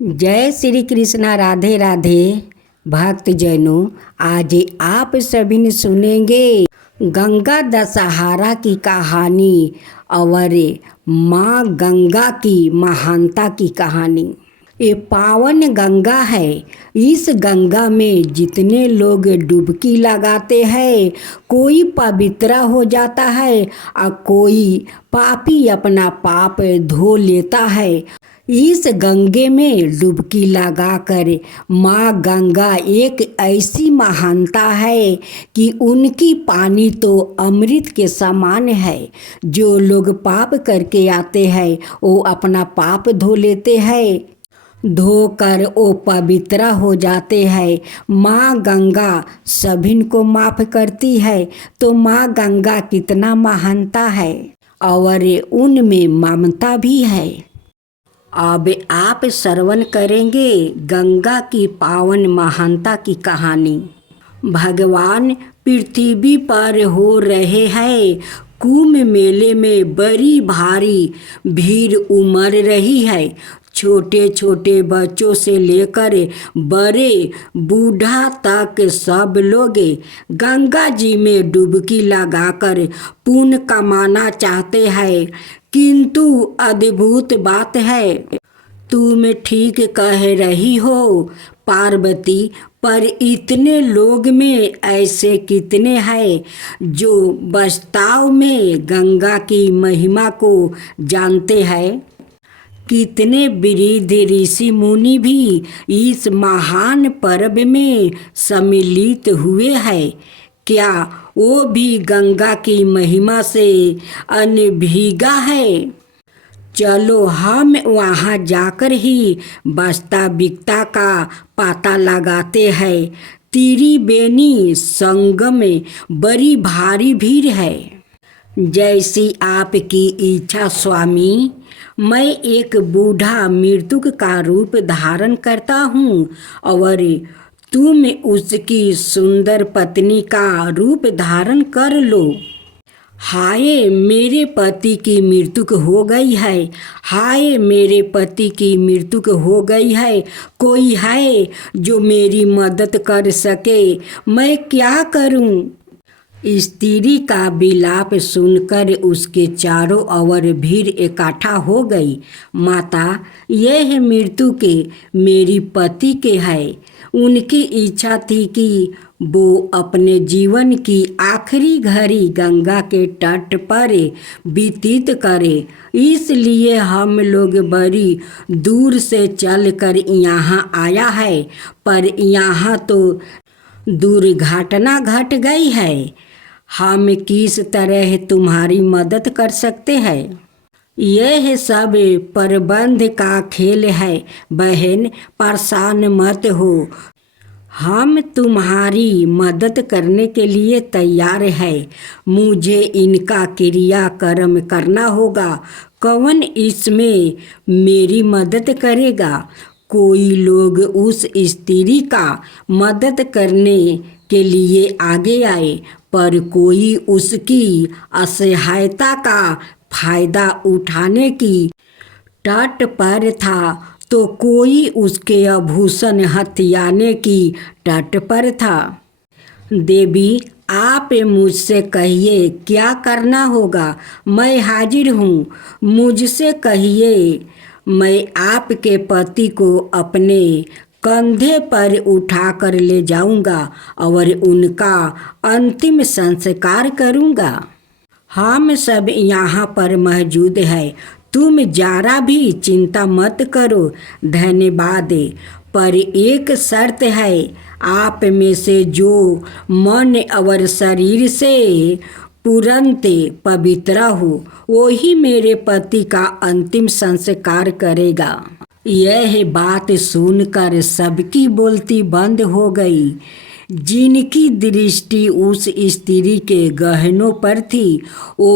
जय श्री कृष्णा। राधे राधे भक्त जनों, आज आप सभी ने सुनेंगे गंगा दशहरा की कहानी और माँ गंगा की महानता की कहानी। ये पावन गंगा है। इस गंगा में जितने लोग डुबकी लगाते हैं, कोई पवित्र हो जाता है और कोई पापी अपना पाप धो लेता है। इस गंगे में डुबकी लगाकर माँ गंगा एक ऐसी महानता है कि उनकी पानी तो अमृत के समान है। जो लोग पाप करके आते हैं वो अपना पाप धो लेते हैं, धोकर वो पवित्र हो जाते हैं। माँ गंगा सभी को माफ़ करती है। तो माँ गंगा कितना महानता है और उनमें ममता भी है। अब आप श्रवण करेंगे गंगा की पावन महानता की कहानी। भगवान पृथ्वी पर हो रहे हैं कुंभ मेले में बड़ी भारी भीड़ उमड़ रही है। छोटे छोटे बच्चों से लेकर बड़े बूढ़ा तक सब लोग गंगा जी में डुबकी लगाकर पुण्य कमाना चाहते हैं। किंतु अद्भुत बात है, तुम ठीक कह रही हो पार्वती, पर इतने लोग में ऐसे कितने हैं जो वास्तव में गंगा की महिमा को जानते हैं। कितने वृद्ध ऋषि मुनि भी इस महान पर्व में सम्मिलित हुए हैं। क्या वो भी गंगा की महिमा से अनभिज्ञ है? चलो हम वहाँ जाकर ही वास्तविकता का पता लगाते हैं। त्रिवेणी संगम में बड़ी भारी भीड़ है। जैसी आपकी इच्छा स्वामी। मैं एक बूढ़ा मृतक का रूप धारण करता हूँ और तुम उसकी सुंदर पत्नी का रूप धारण कर लो। हाय मेरे पति की मृत्यु हो गई है, हाय मेरे पति की मृत्यु हो गई है। कोई है जो मेरी मदद कर सके? मैं क्या करूं? स्त्री का विलाप सुनकर उसके चारों ओर भीड़ इकट्ठा हो गई। माता, यह मृत्यु के मेरी पति के है। उनकी इच्छा थी कि वो अपने जीवन की आखिरी घड़ी गंगा के तट पर व्यतीत करे। इसलिए हम लोग बड़ी दूर से चलकर यहाँ आया है। पर यहाँ तो दुर्घटना घट गई है। हम किस तरह तुम्हारी मदद कर सकते हैं? यह सब प्रबंध का खेल है बहन, परेशान मत हो। हम तुम्हारी मदद करने के लिए तैयार है। मुझे इनका क्रियाक्रम करना होगा। कौन इसमें मेरी मदद करेगा? कोई लोग उस स्त्री का मदद करने के लिए आगे आए, पर कोई उसकी असहायता का फायदा उठाने की तट पर था, तो कोई उसके आभूषण हथियाने की तट पर था। देवी, आप मुझसे कहिए क्या करना होगा, मैं हाजिर हूँ। मुझसे कहिए, मैं आपके पति को अपने कंधे पर उठाकर ले जाऊंगा और उनका अंतिम संस्कार करूंगा। हम सब यहाँ पर मौजूद है। तुम जरा भी चिंता मत करो। धन्यवाद। पर एक शर्त है, आप में से जो मन और शरीर से तुरंत पवित्र हो वही मेरे पति का अंतिम संस्कार करेगा। यह बात सुनकर सबकी बोलती बंद हो गई। जिनकी दृष्टि उस स्त्री के गहनों पर थी वो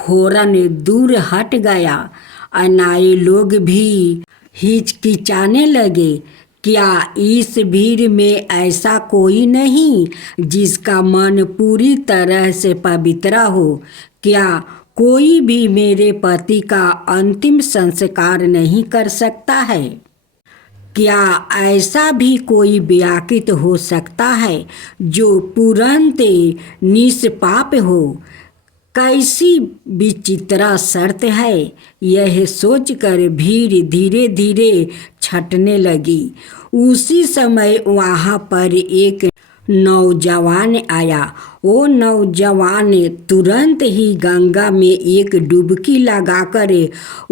फौरन दूर हट गया। अनाए लोग भी हिचकिचाने लगे। क्या इस भीड़ में ऐसा कोई नहीं जिसका मन पूरी तरह से पवित्र हो? क्या कोई भी मेरे पति का अंतिम संस्कार नहीं कर सकता है? क्या ऐसा भी कोई व्याकृत हो सकता है जो तुरंत निष्पाप हो? कैसी विचित्र शर्त है। यह सोचकर भीड़ धीरे धीरे छटने लगी। उसी समय वहाँ पर एक नौजवान आया। वो नौजवान तुरंत ही गंगा में एक डुबकी लगाकर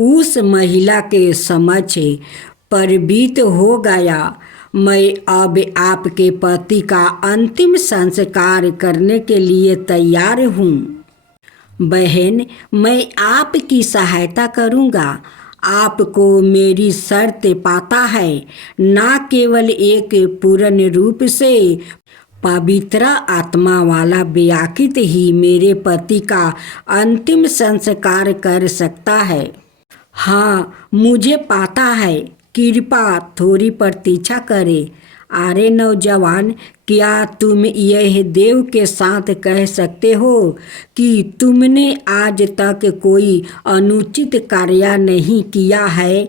उस महिला के समक्ष प्रवृत्त हो गया। मैं अब आपके पति का अंतिम संस्कार करने के लिए तैयार हूँ। बहन, मैं आपकी सहायता करूँगा। आपको मेरी शर्त पाता है। न केवल एक पूर्ण रूप से पवित्र आत्मा वाला व्याकृत ही मेरे पति का अंतिम संस्कार कर सकता है। हाँ, मुझे पता है। कृपया थोड़ी प्रतीक्षा करें। अरे नौजवान, क्या तुम यह देव के साथ कह सकते हो कि तुमने आज तक कोई अनुचित कार्य नहीं किया है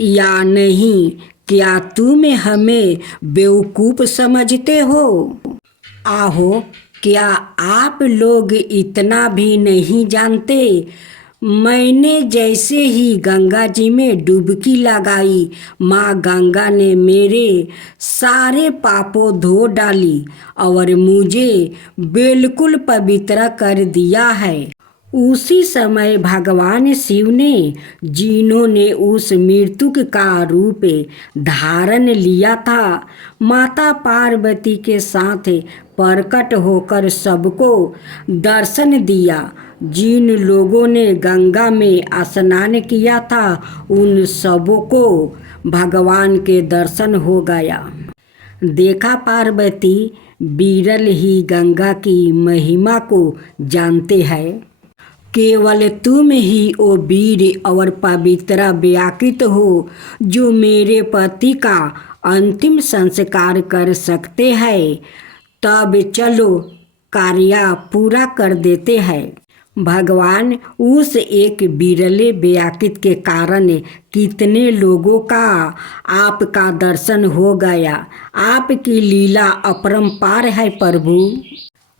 या नहीं? क्या तुम हमें बेवकूफ़ समझते हो? आहो, क्या आप लोग इतना भी नहीं जानते? मैंने जैसे ही गंगा जी में डुबकी लगाई, माँ गंगा ने मेरे सारे पापों धो डाली और मुझे बिल्कुल पवित्र कर दिया है। उसी समय भगवान शिव ने, जिन्होंने उस मृतक का रूप धारण लिया था, माता पार्वती के साथ प्रकट होकर सबको दर्शन दिया। जिन लोगों ने गंगा में स्नान किया था, उन सबों को भगवान के दर्शन हो गया। देखा पार्वती, विरल ही गंगा की महिमा को जानते हैं। केवल तुम ही ओ वीर और पवित्र व्याकृत हो जो मेरे पति का अंतिम संस्कार कर सकते हैं। तब चलो कार्य पूरा कर देते हैं। भगवान, उस एक विरले व्याकृत के कारण कितने लोगों का आपका दर्शन हो गया। आपकी लीला अपरंपार है प्रभु।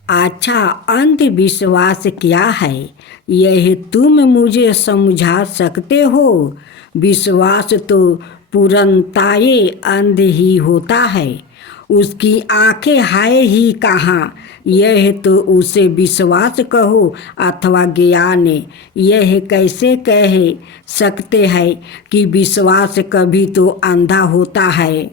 अच्छा, अंधविश्वास क्या है, यह तुम मुझे समझा सकते हो? विश्वास तो पूर्णताये अंध ही होता है। उसकी आंखें है ही कहाँ। यह तो उसे विश्वास कहो अथवा ज्ञान। यह कैसे कह सकते हैं कि विश्वास कभी तो अंधा होता है,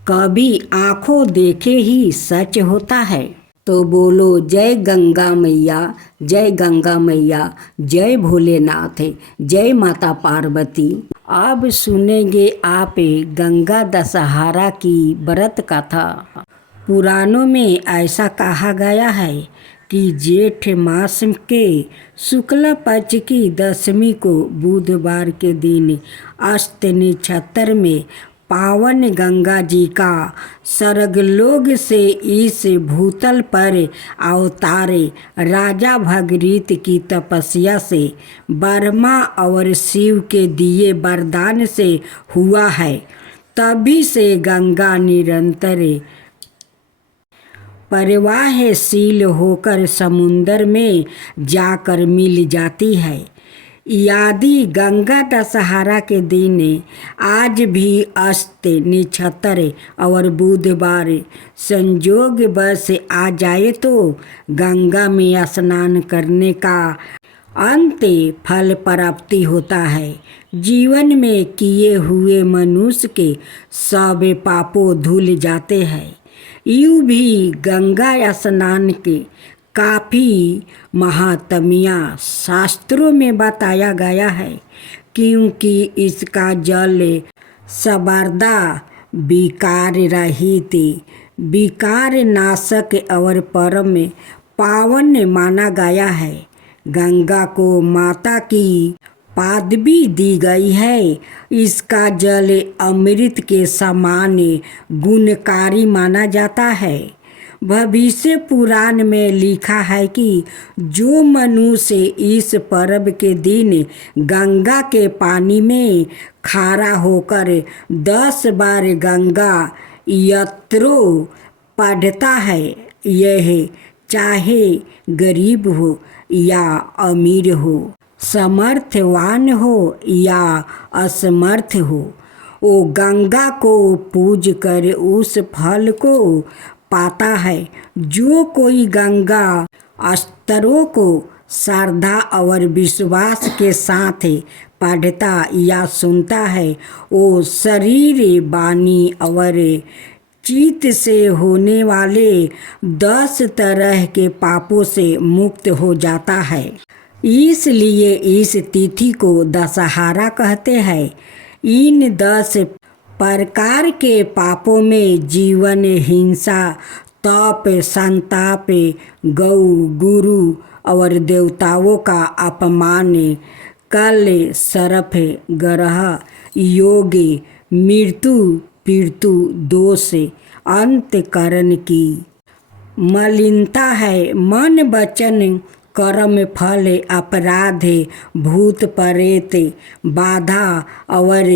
कभी आँखों देखे ही सच होता है। तो बोलो जय गंगा मैया, जय गंगा मैया, जय भोलेनाथ, जय माता पार्वती। अब सुनेंगे आप गंगा दशहरा की व्रत कथा। पुराणों में ऐसा कहा गया है कि जेठ मास के शुक्ल पक्ष की दशमी को बुधवार के दिन अस्त नक्षत्र में पावन गंगा जी का स्वर्गलोक से इस भूतल पर अवतार राजा भगीरथ की तपस्या से ब्रह्मा और शिव के दिए वरदान से हुआ है। तभी से गंगा निरंतर प्रवाहशील होकर समुद्र में जाकर मिल जाती है। यदि गंगा दशहरा के दिन आज भी अस्त नक्षत्र और बुधवार संयोग बस आ जाए तो गंगा में स्नान करने का अंत फल प्राप्ति होता है। जीवन में किए हुए मनुष्य के सब पापों धुल जाते हैं। यूँ भी गंगा स्नान के काफ़ी महात्म्य शास्त्रों में बताया गया है, क्योंकि इसका जल सर्वदा विकार रहित, विकार नाशक और परम पावन माना गया है। गंगा को माता की पदवी दी गई है। इसका जल अमृत के समान गुणकारी माना जाता है। भविष्य पुराण में लिखा है कि जो मनुष्य इस पर्व के दिन गंगा के पानी में खड़ा होकर 10 बार गंगा यत्रो पढ़ता है, यह चाहे गरीब हो या अमीर हो, समर्थवान हो या असमर्थ हो, वो गंगा को पूज कर उस फल को पाता है। जो कोई गंगा अस्त्रों को श्रद्धा और विश्वास के साथ पढ़ता या सुनता है, वो शरीर, वाणी और चित्त से होने वाले 10 तरह के पापों से मुक्त हो जाता है। इसलिए इस तिथि को दशहरा कहते हैं। इन 10 प्रकार के पापों में जीवन, हिंसा, तप, संताप, गौ, गुरु और देवताओं का अपमान, कल, सर्प, ग्रह, योग, मृत्यु, पीड़ितु, दोष, अंतःकरण की मलिनता है। मन, वचन, कर्म, फल, अपराध, भूत प्रेत, बाधा और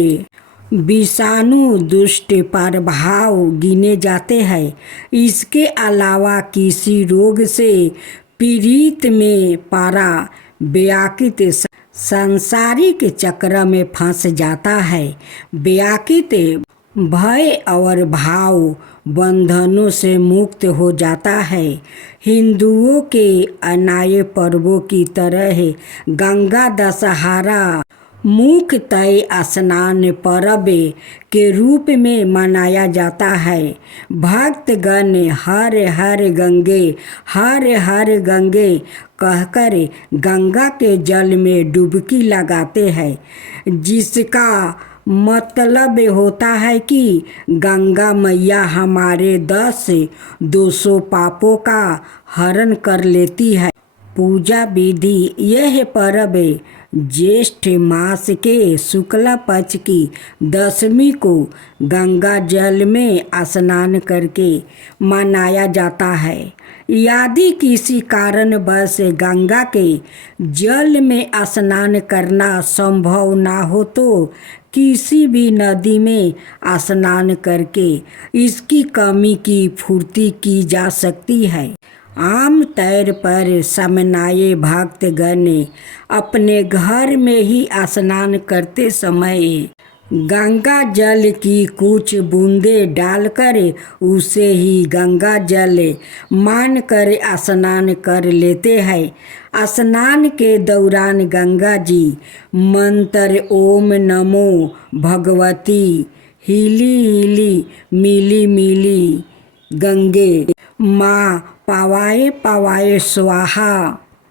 विषाणु, दुष्ट प्रभाव गिने जाते हैं। इसके अलावा किसी रोग से पीड़ित में पड़ा व्याकुत सांसारिक चक्र में फंस जाता है। व्याकुत भय और भाव बंधनों से मुक्त हो जाता है। हिंदुओं के अन्य पर्वों की तरह गंगा दशहरा मुख्यतः स्नान पर्व के रूप में मनाया जाता है। भक्तगण हर हर गंगे, हर हर गंगे कहकर गंगा के जल में डुबकी लगाते हैं, जिसका मतलब होता है कि गंगा मैया हमारे 200 पापों का हरण कर लेती है। पूजा विधि। यह पर्व ज्येष्ठ मास के शुक्ल पक्ष की 10वीं को गंगा जल में स्नान करके मनाया जाता है। यदि किसी कारणवश गंगा के जल में स्नान करना संभव ना हो तो किसी भी नदी में स्नान करके इसकी कमी की पूर्ति की जा सकती है। आम तौर पर समन्वय भक्तगण अपने घर में ही स्नान करते समय गंगा जल की कुछ बूंदें डालकर उसे ही गंगा जल मानकर स्नान कर लेते हैं। स्नान के दौरान गंगा जी मंत्र ओम नमो भगवती हिली हिली मिली मिली गंगे माँ पावाए पावाए स्वाहा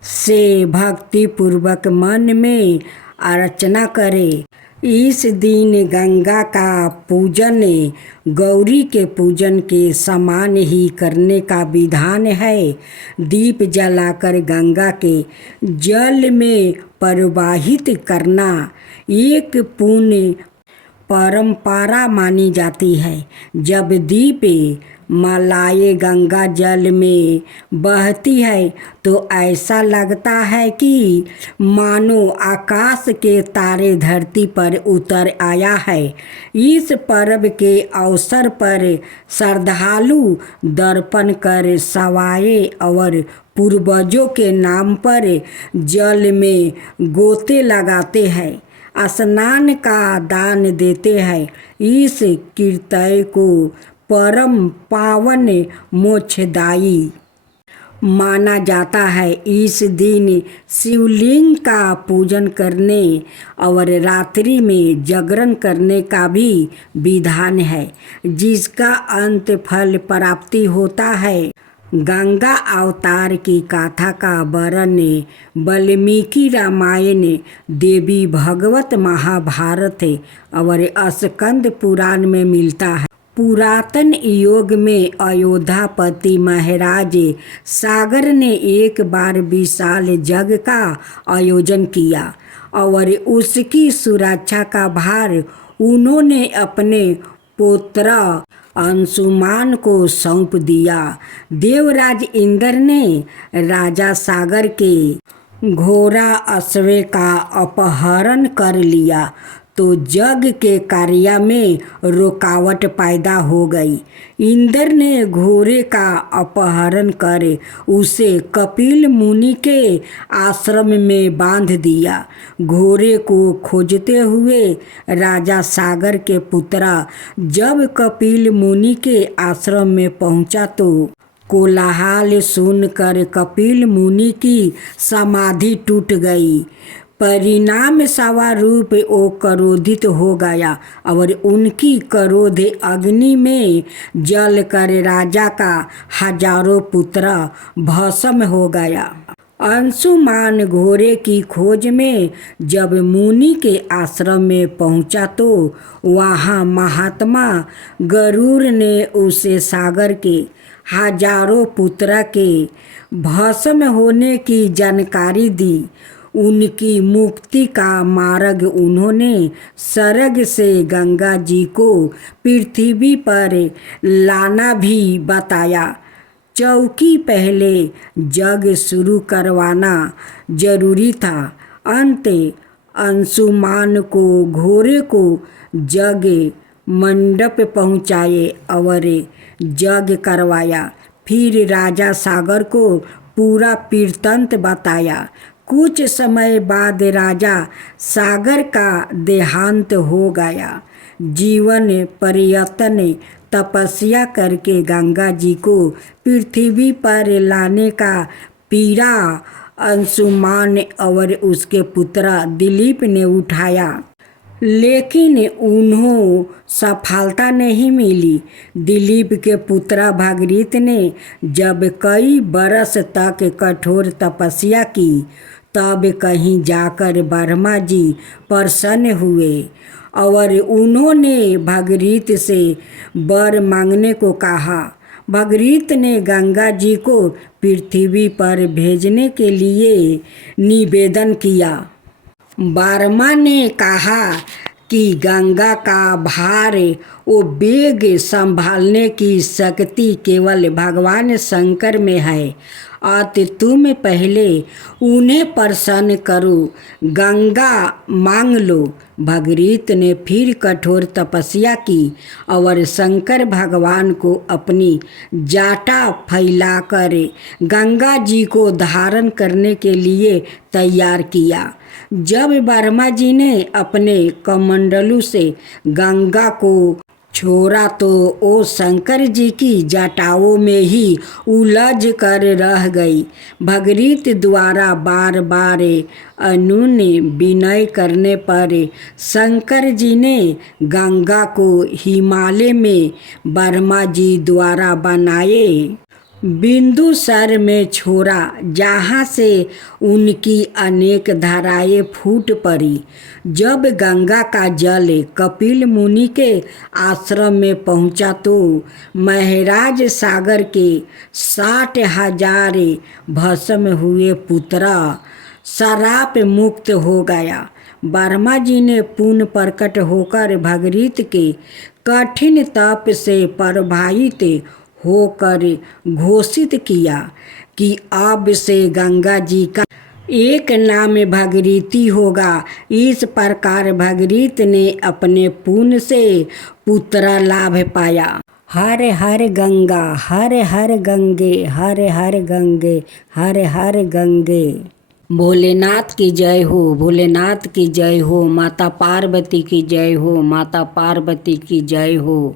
से भक्ति पूर्वक मन में अर्चना करे। इस दिन गंगा का पूजन गौरी के पूजन के समान ही करने का विधान है। दीप जलाकर गंगा के जल में प्रवाहित करना एक पुण्य परंपरा मानी जाती है। जब दीप मलाए गंगा जल में बहती है तो ऐसा लगता है कि मानो आकाश के तारे धरती पर उतर आया है। इस पर्व के अवसर पर श्रद्धालु दर्पण कर सवाए और पूर्वजों के नाम पर जल में गोते लगाते हैं, स्नान का दान देते हैं। इस कृत्य को परम पावन मोक्षदायी माना जाता है। इस दिन शिवलिंग का पूजन करने और रात्रि में जागरण करने का भी विधान है, जिसका अंत फल प्राप्ति होता है। गंगा अवतार की गाथा का वर्णन वाल्मीकि रामायण, देवी भागवत, महाभारत और स्कंद पुराण में मिलता है। पुरातन युग में अयोध्यापति महाराज सागर ने एक बार विशाल यज्ञ का आयोजन किया और उसकी सुरक्षा का भार उन्होंने अपने पुत्र अंशुमान को सौंप दिया। देवराज इंद्र ने राजा सागर के घोड़ा अश्व का अपहरण कर लिया तो यज्ञ के कार्य में रुकावट पैदा हो गई। इंद्र ने घोड़े का अपहरण कर उसे कपिल मुनि के आश्रम में बांध दिया। घोड़े को खोजते हुए राजा सागर के पुत्रा जब कपिल मुनि के आश्रम में पहुंचा तो कोलाहल सुनकर कपिल मुनि की समाधि टूट गई। परिणाम स्वरूप वो क्रोधित हो गया और उनकी क्रोध अग्नि में जलकर राजा का हजारों पुत्र भस्म हो गया। अंशुमान घोड़े की खोज में जब मुनि के आश्रम में पहुंचा तो वहां महात्मा गरुड़ ने उसे सागर के हजारों पुत्र के भस्म होने की जानकारी दी। उनकी मुक्ति का मार्ग उन्होंने स्वर्ग से गंगा जी को पृथ्वी पर लाना भी बताया। चौकी पहले जग शुरू करवाना जरूरी था। अंत अंशुमान को घोड़े को जग मंडप पहुँचाए और जग करवाया। फिर राजा सागर को पूरा वृत्तांत बताया। कुछ समय बाद राजा सागर का देहांत हो गया। जीवन पर्यटन तपस्या करके गंगा जी को पृथ्वी पर लाने का पीड़ा अंशुमान और उसके पुत्र दिलीप ने उठाया, लेकिन उन्हों सफलता नहीं मिली। दिलीप के पुत्र भागीरथ ने जब कई बरस तक कठोर तपस्या की तब कहीं जाकर ब्रह्मा जी प्रसन्न हुए और उन्होंने भागीरथ से वर मांगने को कहा। भागीरथ ने गंगा जी को पृथ्वी पर भेजने के लिए निवेदन किया। ब्रह्मा ने कहा कि गंगा का भार वो वेग संभालने की शक्ति केवल भगवान शंकर में है। अतः तुम पहले उन्हें प्रसन्न करो, गंगा मांग लो। भागीरथ ने फिर कठोर तपस्या की और शंकर भगवान को अपनी जाटा फैलाकर गंगा जी को धारण करने के लिए तैयार किया। जब ब्रह्मा जी ने अपने कमंडलू से गंगा को छोड़ा तो वो शंकर जी की जटाओं में ही उलझ कर रह गई। भागीरथ द्वारा बार बार अनुनय विनय करने पर शंकर जी ने गंगा को हिमालय में ब्रह्मा जी द्वारा बनाए बिंदुसर में छोड़ा, जहाँ से उनकी अनेक धाराएं फूट पड़ी। जब गंगा का जल कपिल मुनि के आश्रम में पहुँचा तो महाराज सागर के 60,000 भस्म हुए पुत्र श्राप मुक्त हो गया। ब्रह्मा जी ने पुनः प्रकट होकर भागीरथ के कठिन तप से प्रभावित होकर घोषित किया कि अब से गंगा जी का एक नाम भागीरथी होगा। इस प्रकार भागीरथ ने अपने पुण्य से पुत्र लाभ पाया। हर हर गंगा, हर हर गंगे, हर हर गंगे, हर हर गंगे। भोलेनाथ की जय हो, भोलेनाथ की जय हो, माता पार्वती की जय हो, माता पार्वती की जय हो।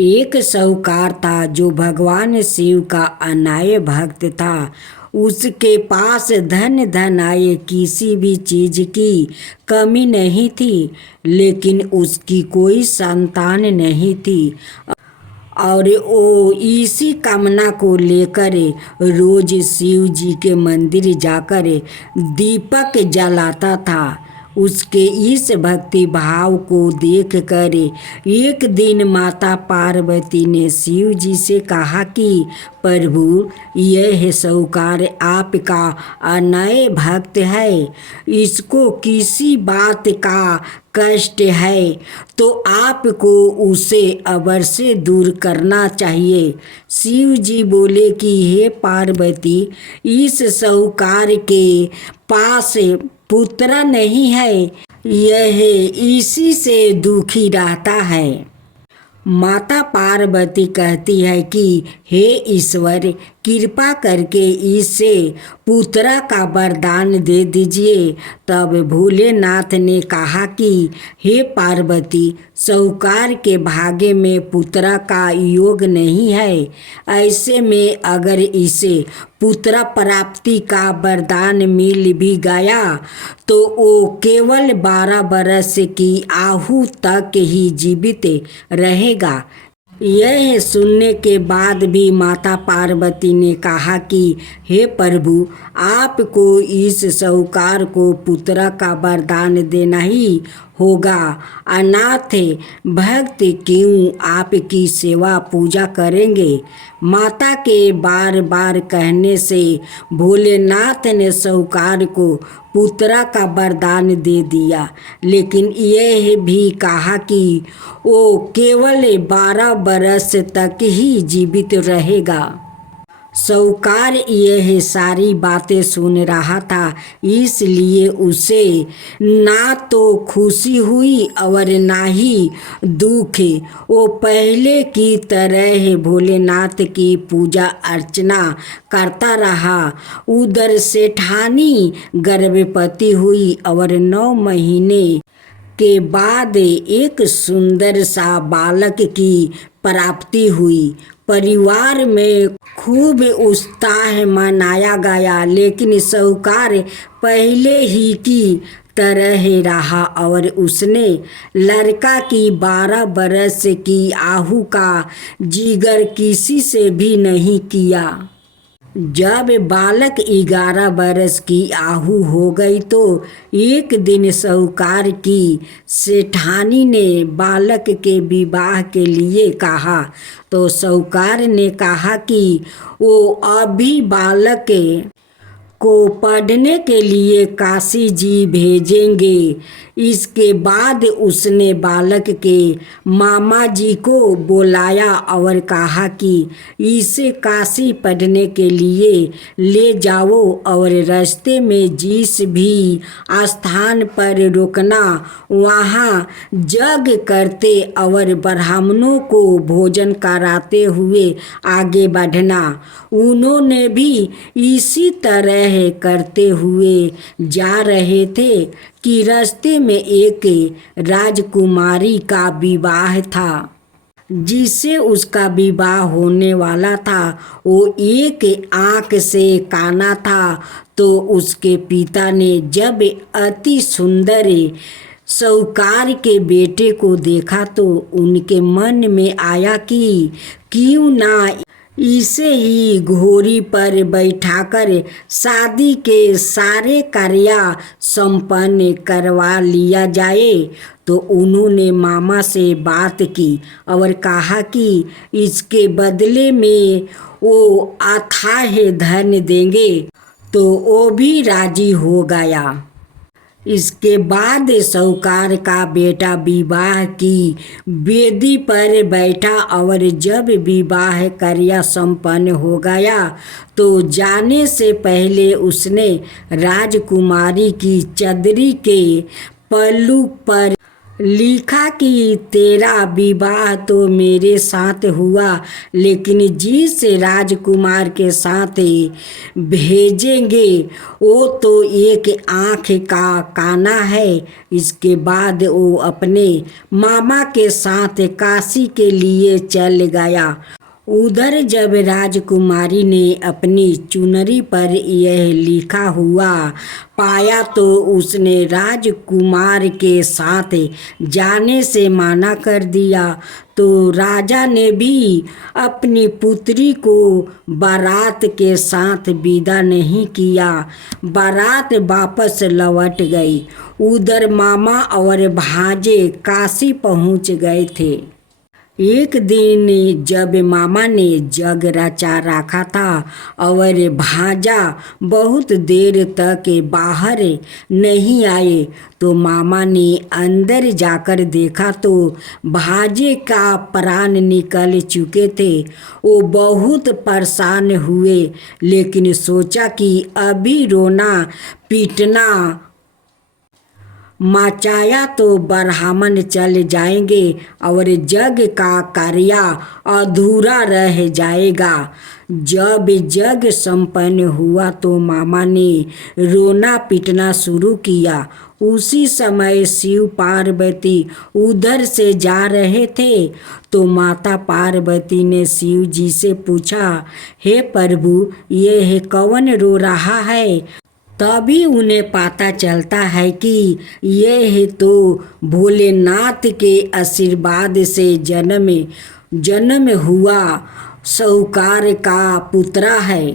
एक साहूकार था जो भगवान शिव का अनाय भक्त था। उसके पास धन धन आए किसी भी चीज की कमी नहीं थी, लेकिन उसकी कोई संतान नहीं थी और वो इसी कामना को लेकर रोज शिव जी के मंदिर जाकर दीपक जलाता था। उसके इस भक्ति भाव को देखकर एक दिन माता पार्वती ने शिव जी से कहा कि प्रभु, यह साहूकार आपका अनय भक्त है, इसको किसी बात का कष्ट है तो आपको उसे अवश्य दूर करना चाहिए। शिव जी बोले कि हे पार्वती, इस साहूकार के पास पुत्र नहीं है, यह इसी से दुखी रहता है। माता पार्वती कहती है कि हे ईश्वर, कृपा करके इसे पुत्र का वरदान दे दीजिए। तब भोलेनाथ ने कहा कि हे पार्वती, साहूकार के भाग्य में पुत्र का योग नहीं है। ऐसे में अगर इसे पुत्र प्राप्ति का वरदान मिल भी गया तो वो केवल 12 बरस की आयु तक ही जीवित रहेगा। यह सुनने के बाद भी माता पार्वती ने कहा कि हे प्रभु, आपको इस साहूकार को पुत्र का वरदान देना ही होगा। अनाथ भक्त क्यों आपकी सेवा पूजा करेंगे। माता के बार बार कहने से भोलेनाथ ने साहूकार को पुत्र का वरदान दे दिया, लेकिन यह भी कहा कि वो केवल 12 बरस तक ही जीवित रहेगा। साहूकार यह सारी बातें सुन रहा था, इसलिए उसे ना तो खुशी हुई और ना ही दुख। वो पहले की तरह भोलेनाथ की पूजा अर्चना करता रहा। उधर सेठानी गर्भवती हुई और 9 महीने के बाद एक सुंदर सा बालक की प्राप्ति हुई। परिवार में खूब उत्साह मनाया गया, लेकिन साहूकार पहले ही की तरह रहा और उसने लड़का की 12 बरस की आयु का जिक्र किसी से भी नहीं किया। जब बालक 11 बरस की आयु हो गई तो एक दिन साहूकार की सेठानी ने बालक के विवाह के लिए कहा। तो साहूकार ने कहा कि वो अभी बालक को पढ़ने के लिए काशी जी भेजेंगे। इसके बाद उसने बालक के मामा जी को बुलाया और कहा कि इसे काशी पढ़ने के लिए ले जाओ और रास्ते में जिस भी स्थान पर रुकना वहाँ यज्ञ करते और ब्राह्मणों को भोजन कराते हुए आगे बढ़ना। उन्होंने भी इसी तरह करते हुए जा रहे थे कि रास्ते में एक राजकुमारी का विवाह था। जिससे उसका विवाह होने वाला था वो एक आँख से काना था। तो उसके पिता ने जब अति सुंदर साहूकार के बेटे को देखा तो उनके मन में आया कि क्यों ना इसे ही घोड़ी पर बैठाकर शादी के सारे कार्य संपन्न करवा लिया जाए। तो उन्होंने मामा से बात की और कहा कि इसके बदले में वो अथाह धन देंगे। तो वो भी राजी हो गया। इसके बाद साहूकार का बेटा विवाह की वेदी पर बैठा और जब विवाह कार्य संपन्न हो गया तो जाने से पहले उसने राजकुमारी की चदरी के पल्लू पर लिखा कि तेरा विवाह तो मेरे साथ हुआ, लेकिन जिस राजकुमार के साथ भेजेंगे वो तो एक आँख का काना है। इसके बाद वो अपने मामा के साथ काशी के लिए चल गया। उधर जब राजकुमारी ने अपनी चुनरी पर यह लिखा हुआ पाया तो उसने राजकुमार के साथ जाने से मना कर दिया। तो राजा ने भी अपनी पुत्री को बारात के साथ विदा नहीं किया। बारात वापस लौट गई। उधर मामा और भांजे काशी पहुंच गए थे। एक दिन जब मामा ने जग रचा रखा था और भांजा बहुत देर तक बाहर नहीं आए तो मामा ने अंदर जाकर देखा तो भांजे का प्राण निकल चुके थे। वो बहुत परेशान हुए लेकिन सोचा कि अभी रोना पीटना मचाया तो ब्राह्मण चल जाएंगे और जग का कार्य अधूरा रह जाएगा। जब जग संपन्न हुआ तो मामा ने रोना पीटना शुरू किया। उसी समय शिव पार्वती उधर से जा रहे थे तो माता पार्वती ने शिव जी से पूछा, हे प्रभु, ये कौन रो रहा है? तभी उन्हें पता चलता है कि यह तो भोलेनाथ के आशीर्वाद से जन्म हुआ साहूकार का पुत्र है।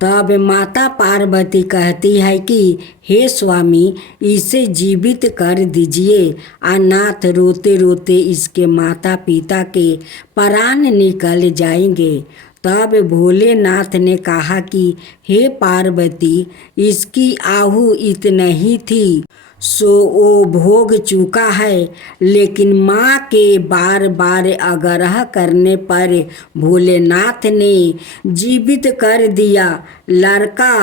तब माता पार्वती कहती है कि हे स्वामी, इसे जीवित कर दीजिए। अनाथ रोते रोते इसके माता पिता के प्राण निकल जाएंगे। तब भोलेनाथ ने कहा कि हे पार्वती, इसकी आहु इतना ही थी सो वो भोग चुका है। लेकिन माँ के बार बार आग्रह करने पर भोलेनाथ ने जीवित कर दिया। लड़का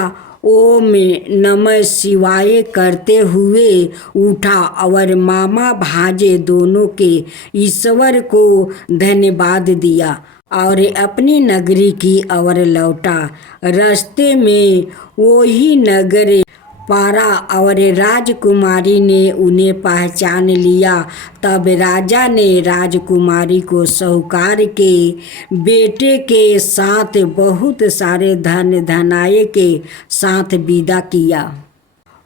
ओम नमः शिवाय करते हुए उठा और मामा भांजे दोनों के ईश्वर को धन्यवाद दिया और अपनी नगरी की ओर लौटा। रास्ते में वही नगर पारा और राजकुमारी ने उन्हें पहचान लिया। तब राजा ने राजकुमारी को साहूकार के बेटे के साथ बहुत सारे धन धनाये के साथ विदा किया।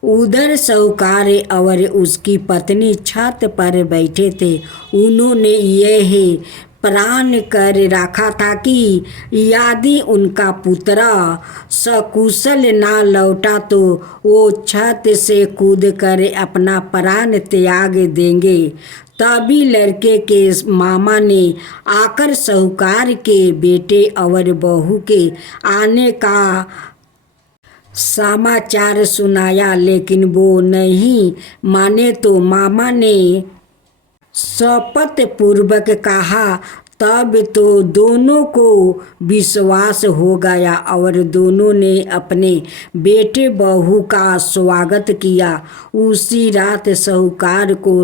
उधर साहूकार और उसकी पत्नी छत पर बैठे थे। उन्होंने यह प्रण कर रखा था कि यदि उनका पुत्र सकुशल ना लौटा तो वो छत से कूदकर अपना प्राण त्याग देंगे। तभी लड़के के मामा ने आकर साहूकार के बेटे और बहू के आने का समाचार सुनाया, लेकिन वो नहीं माने तो मामा ने शपथ पूर्वक कहा। तब तो दोनों को विश्वास हो गया और दोनों ने अपने बेटे बहू का स्वागत किया। उसी रात साहूकार को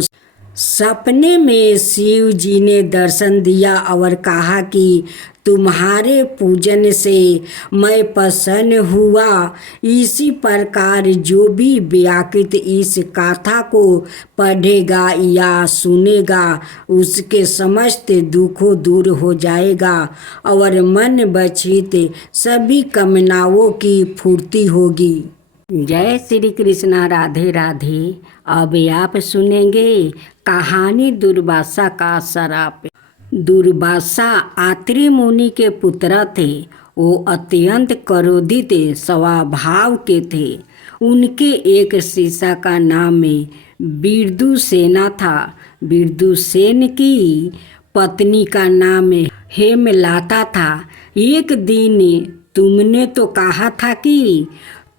सपने में शिव जी ने दर्शन दिया और कहा कि तुम्हारे पूजन से मैं प्रसन्न हुआ। इसी प्रकार जो भी व्याकृत इस कथा को पढ़ेगा या सुनेगा उसके समस्त दुखों दूर हो जाएगा और मन बचित सभी कामनाओं की पूर्ति होगी। जय श्री कृष्णा। राधे राधे। अब आप सुनेंगे कहानी दुर्वासा का श्राप। दुर्वासा आत्रि मुनि के पुत्र थे। वो अत्यंत क्रोधित स्वभाव के थे। उनके एक शिष्य का नाम विदुसेना था। विदुसेन की पत्नी का नाम हेमलता था। एक दिन तुमने तो कहा था कि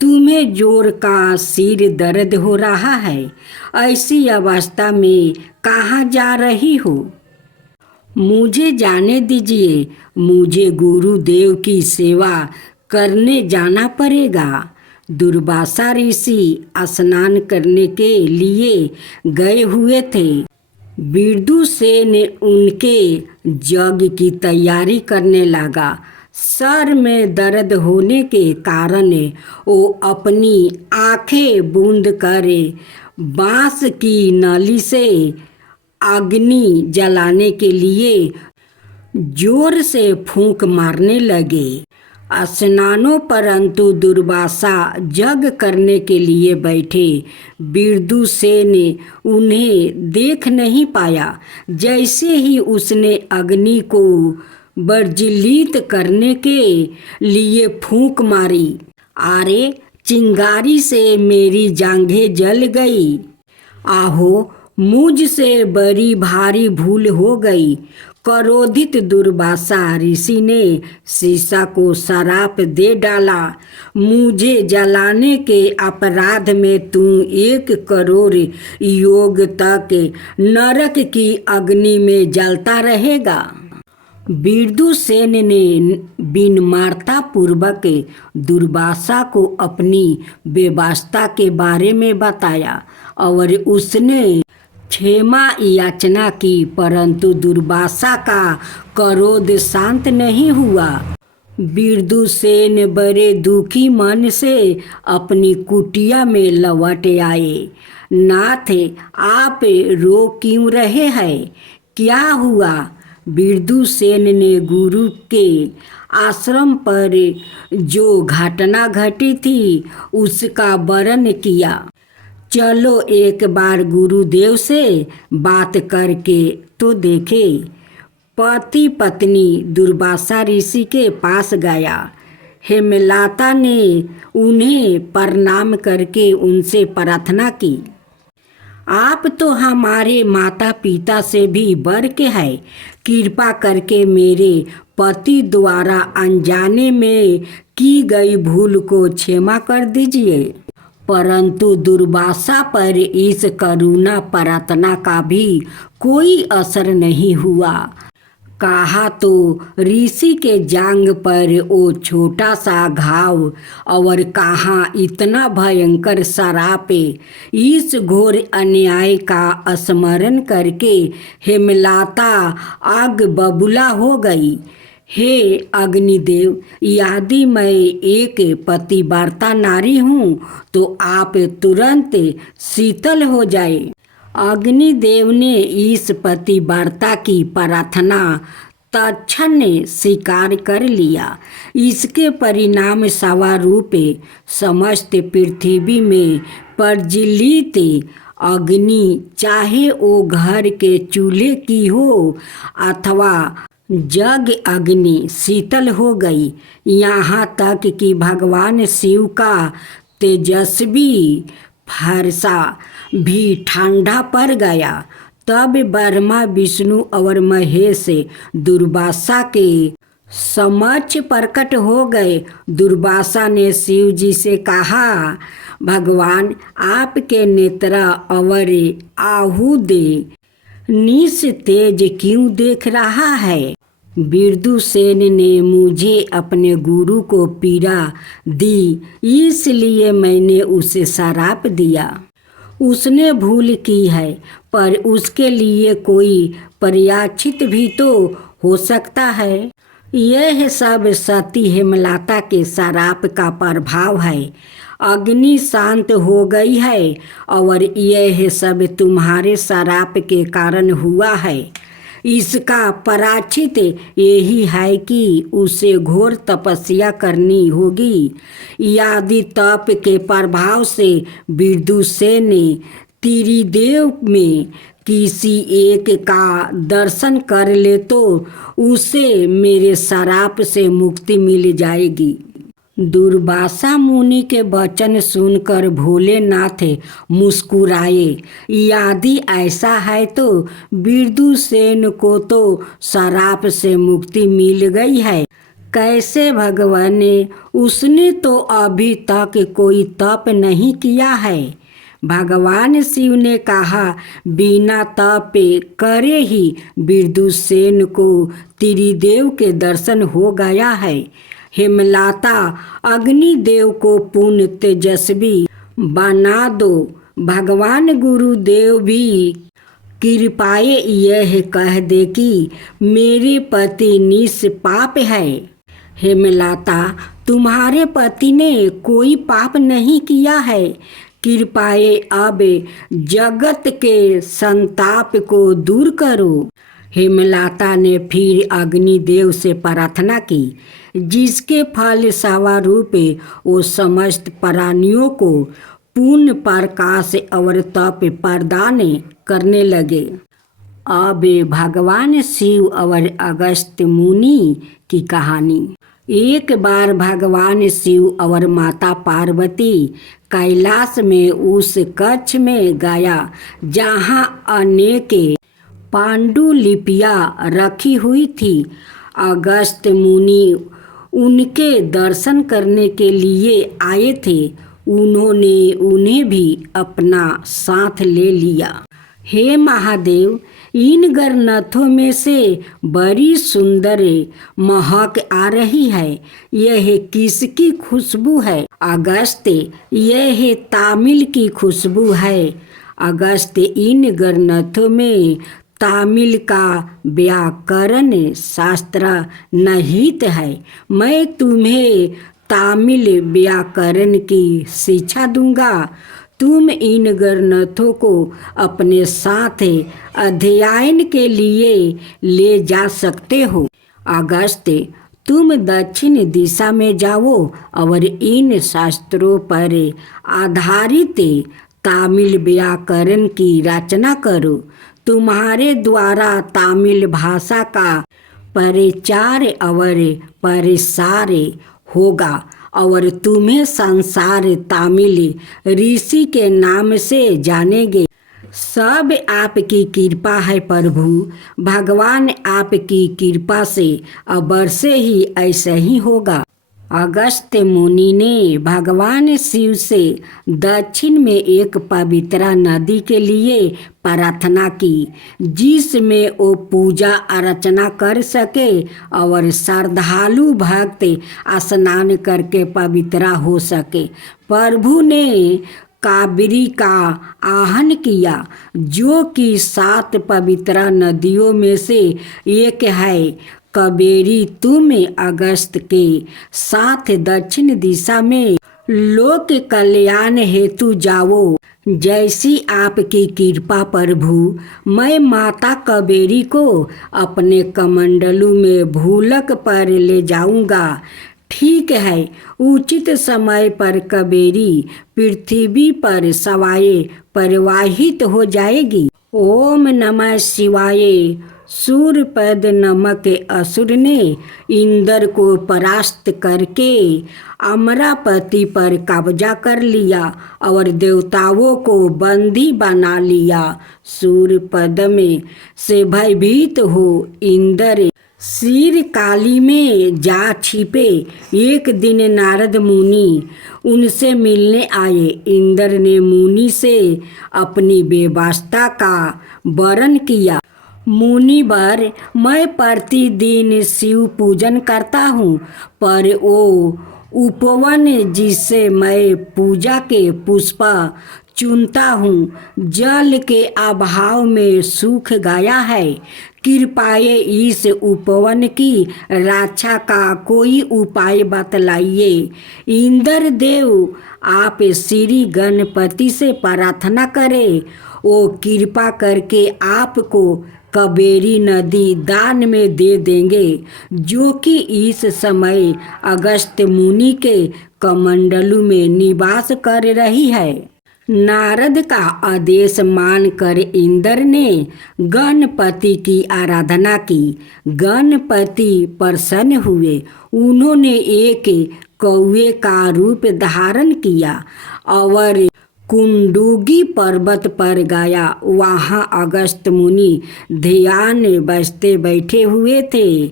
तुम्हें जोर का सिर दर्द हो रहा है। ऐसी अवस्था में कहाँ जा रही हो? मुझे जाने दीजिए। मुझे गुरुदेव की सेवा करने जाना पड़ेगा। दुर्वासा ऋषि स्नान करने के लिए गए हुए थे। विदुसेन उनके यज्ञ की तैयारी करने लगा। सर में दर्द होने के कारण वो अपनी आंखें बूंद कर बांस की नली से अग्नि जलाने के लिए जोर से फूंक मारने लगे। स्नानो परंतु दुर्वासा यज्ञ करने के लिए बैठे। विदुरसेन उन्हें देख नहीं पाया। जैसे ही उसने अग्नि को प्रज्वलित करने के लिए फूंक मारी, अरे चिंगारी से मेरी जांघें जल गई। आहो, मुझसे बड़ी भारी भूल हो गई। क्रोधित दुर्वासा ऋषि ने शीशा को श्राप दे डाला। मुझे जलाने के अपराध में तू 1 करोड़ योग तक नरक की अग्नि में जलता रहेगा। विदुरसेन ने विनम्रता पूर्वक दुर्वासा को अपनी व्यवस्था के बारे में बताया और उसने क्षमा याचना की, परंतु दुर्वासा का क्रोध शांत नहीं हुआ। विदुरसेन बड़े दुखी मन से अपनी कुटिया में लौट आए। नाथ, आप रो क्यों रहे हैं? क्या हुआ? विदुरसेन ने गुरु के आश्रम पर जो घटना घटी थी उसका वर्णन किया। चलो एक बार गुरुदेव से बात करके तो देखे। पति पत्नी दुर्वासा ऋषि के पास गया। हेमलता ने उन्हें प्रणाम करके उनसे प्रार्थना की, आप तो हमारे माता पिता से भी बढ़ के हैं। कृपा करके मेरे पति द्वारा अनजाने में की गई भूल को क्षमा कर दीजिए। परंतु दुर्वासा पर इस करुणा प्रार्थना का भी कोई असर नहीं हुआ। कहा तो ऋषि के जांघ पर वो छोटा सा घाव और कहा इतना भयंकर श्राप। इस घोर अन्याय का स्मरण करके हेमलता आग बबूला हो गई। हे अग्निदेव, यदि मैं एक पतिव्रता नारी हूँ तो आप तुरंत शीतल हो जाए। अग्निदेव ने इस पतिव्रता की प्रार्थना तत्क्षण स्वीकार कर लिया। इसके परिणाम स्वरूप समस्त पृथ्वी में प्रज्वलित अग्नि, चाहे वो घर के चूल्हे की हो अथवा जग अग्नि, शीतल हो गई। यहाँ तक कि भगवान शिव का तेजस्वी फरसा भी ठंडा पड़ गया। तब ब्रह्मा, विष्णु और महेश दुर्वासा के समक्ष प्रकट हो गए। दुर्वासा ने शिव जी से कहा, भगवान, आपके नेत्र और आहूद निश तेज क्यों देख रहा है? विदुरसेन ने मुझे अपने गुरु को पीड़ा दी, इसलिए मैंने उसे श्राप दिया। उसने भूल की है, पर उसके लिए कोई प्रायश्चित भी तो हो सकता है। यह सब सती हेमलता के श्राप का प्रभाव है। अग्नि शांत हो गई है और यह सब तुम्हारे श्राप के कारण हुआ है। इसका प्रायश्चित यही है कि उसे घोर तपस्या करनी होगी। यदि तप के प्रभाव से विदुरसेन त्रिदेव में किसी एक का दर्शन कर ले तो उसे मेरे श्राप से मुक्ति मिल जाएगी। दुर्वासा मुनि के वचन सुनकर भोलेनाथ मुस्कुराए। यदि ऐसा है तो विदुरसेन को तो श्राप से मुक्ति मिल गई है। कैसे भगवान? उसने तो अभी तक कोई तप नहीं किया है। भगवान शिव ने कहा, बिना तप करे ही विदुरसेन को त्रिदेव के दर्शन हो गया है। हेमलता, अग्निदेव को पूर्ण तेजस्वी बना दो। भगवान गुरुदेव भी कृपाए यह कह दे कि मेरे पति निष्पाप है। हेमलता, तुम्हारे पति ने कोई पाप नहीं किया है। कृपाए अब जगत के संताप को दूर करो। हेमलता ने फिर अग्निदेव से प्रार्थना की, जिसके फल स्वरूप वो समस्त प्राणियों को पूर्ण प्रकाश और तप प्रदान करने लगे। अब भगवान शिव और अगस्त्य मुनि की कहानी। एक बार भगवान शिव और माता पार्वती कैलाश में उस कक्ष में गया जहाँ अनेक पांडुलिपियाँ रखी हुई थी। अगस्त्य मुनि उनके दर्शन करने के लिए आए थे। उन्होंने उन्हें भी अपना साथ ले लिया। हे महादेव, इन ग्रंथों में से बड़ी सुंदर महक आ रही है। यह किसकी खुशबू है? अगस्त्य, यह तामिल की खुशबू है। अगस्त्य, इन ग्रंथों में तामिल का व्याकरण शास्त्र निहित है। मैं तुम्हें तामिल व्याकरण की शिक्षा दूंगा। तुम इन ग्रंथों को अपने साथ अध्ययन के लिए ले जा सकते हो। अगस्त्य, तुम दक्षिण दिशा में जाओ और इन शास्त्रों पर आधारित तामिल व्याकरण की रचना करो। तुम्हारे द्वारा तामिल भाषा का प्रचार और प्रसार होगा और तुम्हें संसार तामिल ऋषि के नाम से जानेंगे। सब आपकी कृपा है प्रभु। भगवान आपकी कृपा से अवश्य ही ऐसा ही होगा। अगस्त्य मुनि ने भगवान शिव से दक्षिण में एक पवित्र नदी के लिए प्रार्थना की, जिसमें वो पूजा अर्चना कर सके और श्रद्धालु भक्त स्नान करके पवित्र हो सके। प्रभु ने कावेरी का आह्वान किया, जो कि 7 पवित्र नदियों में से एक है। कावेरी, तुम अगस्त के साथ दक्षिण दिशा में लोक कल्याण हेतु जाओ। जैसी आपकी कृपा प्रभु। मैं माता कावेरी को अपने कमंडलू में भूलक पर ले जाऊंगा। ठीक है, उचित समय पर कावेरी पृथ्वी पर सवाए प्रवाहित हो जाएगी। ओम नमः शिवाय। सूर्यपद नामक असुर ने इंद्र को परास्त करके अमरावती पर कब्जा कर लिया और देवताओं को बंदी बना लिया। सूर्यपद में से भयभीत हो इंद्र शीरकाली में जा छिपे। एक दिन नारद मुनि उनसे मिलने आए। इंद्र ने मुनि से अपनी व्यवस्था का वर्णन किया। मुनिवर, मैं प्रतिदिन शिव पूजन करता हूँ, पर वो उपवन जिससे मैं पूजा के पुष्प चुनता हूँ, जल के अभाव में सूख गया है। कृपया इस उपवन की रक्षा का कोई उपाय बतलाइए। इंद्र देव, आप श्री गणपति से प्रार्थना करें। वो कृपा करके आपको कावेरी नदी दान में दे देंगे, जो कि इस समय अगस्त्य मुनि के कमंडलू में निवास कर रही है। नारद का आदेश मानकर इंद्र ने गणपति की आराधना की। गणपति प्रसन्न हुए। उन्होंने एक कौवे का रूप धारण किया और कुंडुगी पर्वत पर गया। वहाँ अगस्त्य मुनि ध्यान बसते बैठे हुए थे।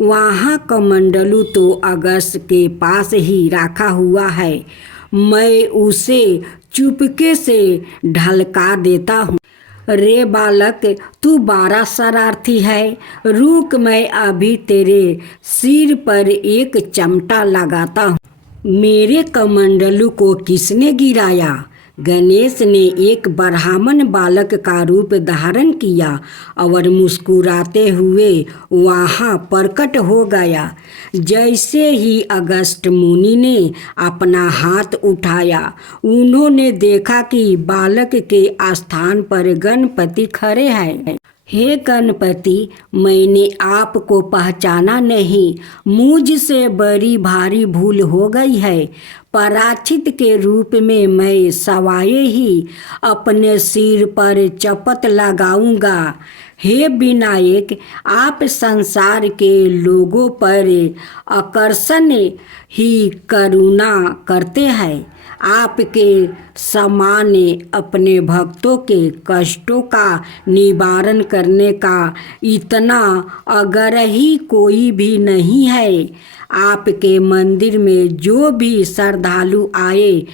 वहाँ कमंडलू तो अगस्त्य के पास ही रखा हुआ है। मैं उसे चुपके से ढलका देता हूँ। रे बालक, तू बड़ा शरारती है। रुक, मैं अभी तेरे सिर पर एक चमटा लगाता हूँ। मेरे कमंडलू को किसने गिराया? गणेश ने एक ब्राह्मण बालक का रूप धारण किया और मुस्कुराते हुए वहाँ प्रकट हो गया। जैसे ही अगस्त्य मुनि ने अपना हाथ उठाया, उन्होंने देखा कि बालक के स्थान पर गणपति खड़े हैं। हे गणपति, मैंने आपको पहचाना नहीं, मुझसे बड़ी भारी भूल हो गई है। पराचित के रूप में मैं सवाए ही अपने सिर पर चपत लगाऊंगा। हे विनायक, आप संसार के लोगों पर आकर्षण ही करुणा करते हैं। आपके समान अपने भक्तों के कष्टों का निवारण करने का इतना आग्रही कोई भी नहीं है। आपके मंदिर में जो भी श्रद्धालु आए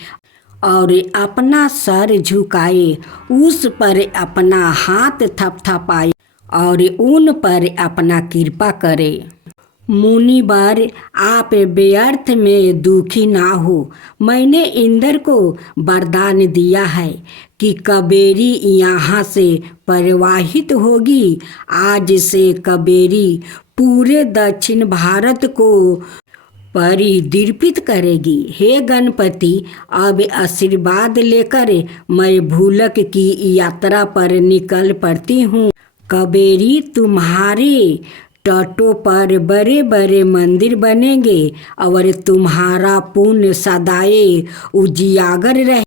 और अपना सर झुकाए, उस पर अपना हाथ थपथपाए और उन पर अपना कृपा करे। मुनिवर, आप व्यर्थ में दुखी ना हो। मैंने इंद्र को वरदान दिया है कि कावेरी यहाँ से प्रवाहित होगी। आज से कावेरी पूरे दक्षिण भारत को परिदीर्पित करेगी। हे गणपति, अब आशीर्वाद लेकर मैं भूलक की यात्रा पर निकल पड़ती हूँ। कावेरी, तुम्हारे तटों पर बड़े बड़े मंदिर बनेंगे और तुम्हारा पुण्य सदाए उजियागर रहे।